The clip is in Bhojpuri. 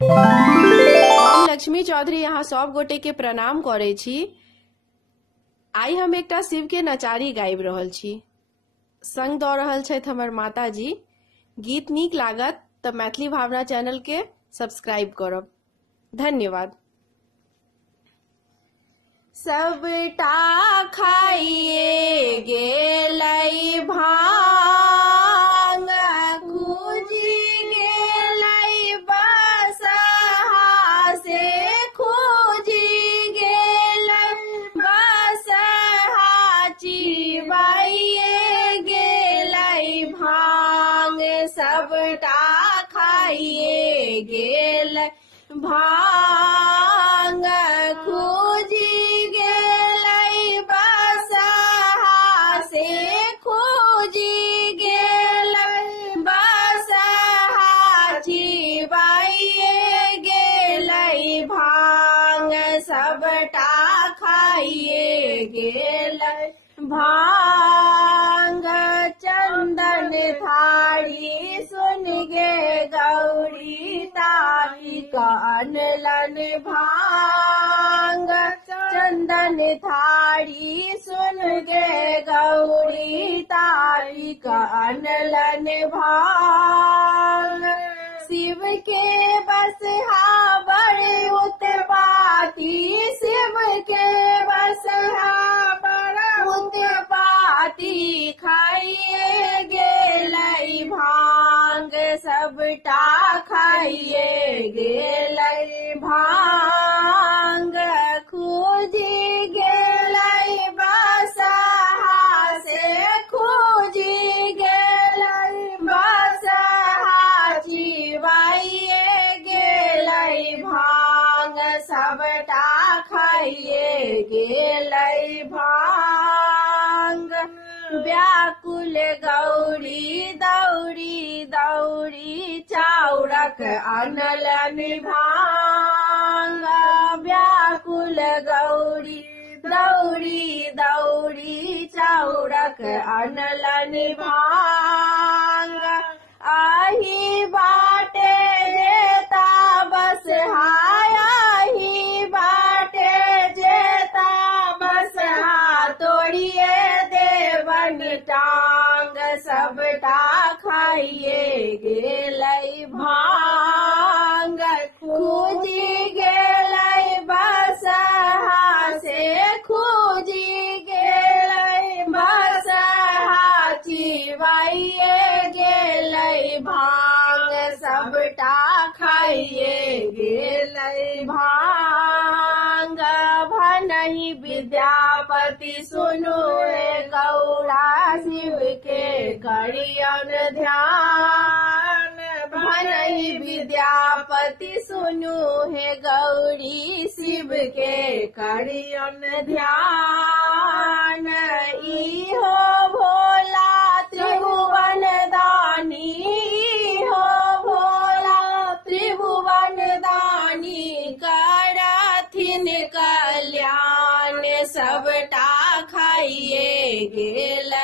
हम लक्ष्मी चौधरी यहाँ सब गोटे के प्रणाम करे छी। आई हम एकटा शिव के नचारी गाबि रहल छी। संग दऽ रहल छथि हमर माता जी। गीत नीक लागत तऽ मैथिली भावना चैनल के सब्सक्राइब करब। धन्यवाद। सबटा खाइए गेलै भांग, खूजी गेलै बसहा से खूजी गेलै बसहा, चिबाइए गेलै भांग। सबटा खाइए गेलै भांग, खूजी गेलै बसहा से खूजी गेलै बसहा, चिबाइए गेलै भांग। सबटा खाइए गेलै भांग। चंदन थारी सुन गे गौरी, तारी का अनलन भांग। चंदन थारी सुन गे गौरी, तारी का अनलन भांग। शिव के बसहा बड़े उत्पाती, शिव के बसहा बड़ा उत्पाती, खाइए गेलै भांग। सबटा खाइए गेलै भांग, खूजी गेलै बसहा से खूजी गेलै बसहा, चिबाइए गेलै भांग। सबटा खाइए गेलै भांग। व्याकुल गौरी दौड़ी दौड़ी, चाउरक अनलन भांग। व्याकुल गौरी दौड़ी दौड़ी, चाउरक अनलन भांग। आही बाटे जेता बसहा, आही बाटे जेता बसहा, तोड़िए देवन टांग। सबटा खाइए गेलै भांग, खूजी गेलै बसहा से खूजी गेलै बसहा, चिबाइए गेलै भांग। सबटा खाइए गेलै भांग। भनहि विद्यापति सुनु हे गौरा, शिव के करियन ध्यान। भनहि विद्यापति सुनु हे गौरी, शिव के करियन ध्यान। इहो भोला त्रिभुवन दानी, इहो भोला त्रिभुवन दानी, करथिन कल्याण। सबटा खाइए गेलै